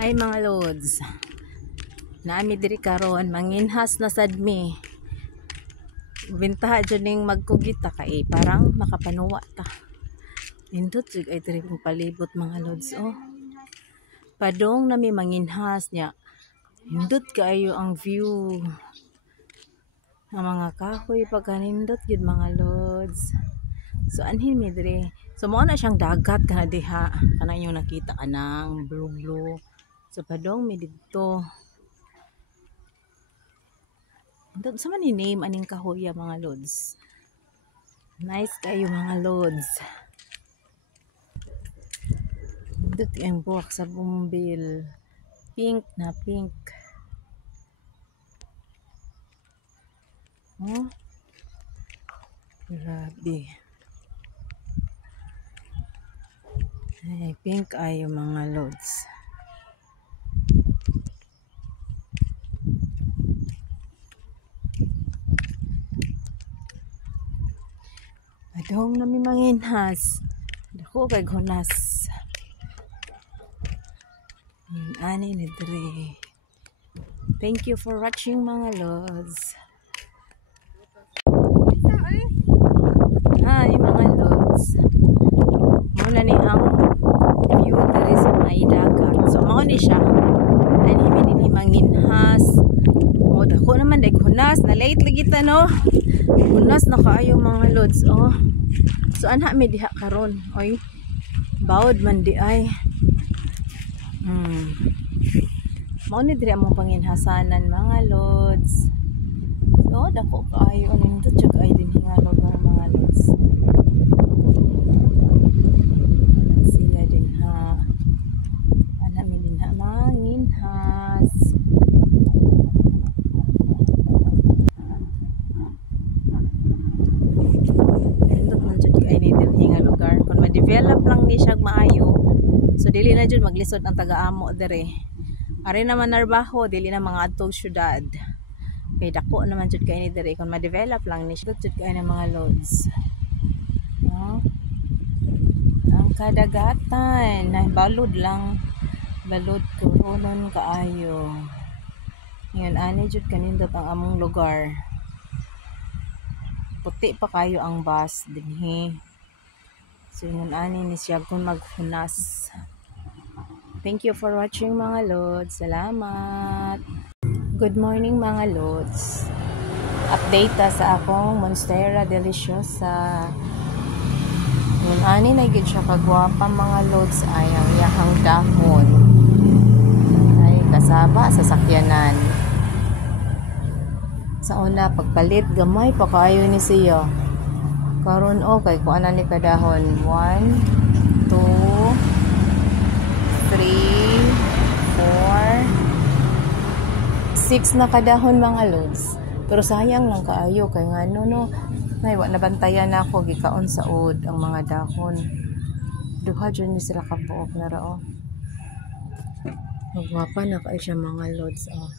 Hi mga lods, naami diri karon manginhas na sadmi. Bintaha dyan ning magkugita kay parang makapanuwa ta. Indot jud ay diri kong palibot mga lods. Oh, padong nami manginhas niya. Indot kaayo ang view ng mga kahoy pagkanindot gid mga lods. So anhin mi diri. So mao na siyang dagat kana diha. Kana inyong nakita kanang blue. So padong mi didto. Indot sa man ni name aning kahoy mga lods. Nice kayo mga lods. Indot ang buwak sa bumbil. Pink na pink. Oh. Grabe. Ay, pink ayo mga lods. Adong nami manginhas. Dako kay hunas. Ani ni dre. Thank you for watching mga lods. Hi mga lods. Muna ni ang view diri sa may dagat. So mao ni siya. Ani ni manginhas. O dako naman day hunas na late lagi ta no. Hunas na kaayo mga lods. Oh. So anha mi diha karon. Oy. Bawod man di ay. Mao ni diri among panginhasanan mga lods. So dako kaayo nindot jud ay din hingalog mga lods. Siya din ha. Ana mi din ha manginhas. Nindot man jud ay din hingalog kung ma-develop lang ni siya maayo. So dili na jud maglisod ang taga-amo dere. Ari naman narbaho dili na mga adtong syudad. Kay dako naman jud kay ni dere kun ma-develop lang ni jud kay na mga lods. No? Ang kadagatan na balod lang. Balod kuronon kaayo. Ngayon ani jud kanindot ang among lugar. Puti pa kayo ang bus dinhi. So yun ani ni siya kung maghunas. Thank you for watching mga lods. Salamat. Good morning mga lods. Update ta sa akong Monstera Deliciosa. Yun ani na gid siya kagwapa mga lods ay ang iyahang dahon. Ay kasaba sa sakyanan. Sa una pagpalit gamay pa kaayo ni siya. Karon okay kung ana ni kadahon 1 2 3, 4, 6 na kadahon mga lods. Pero sayang lang kaayo kay ngano no. Nay wa nabantayan ako gikaon sa ud ang mga dahon. Duha jud ni sila kabuok na rao. Magwapa na kay siya mga lods. Oh.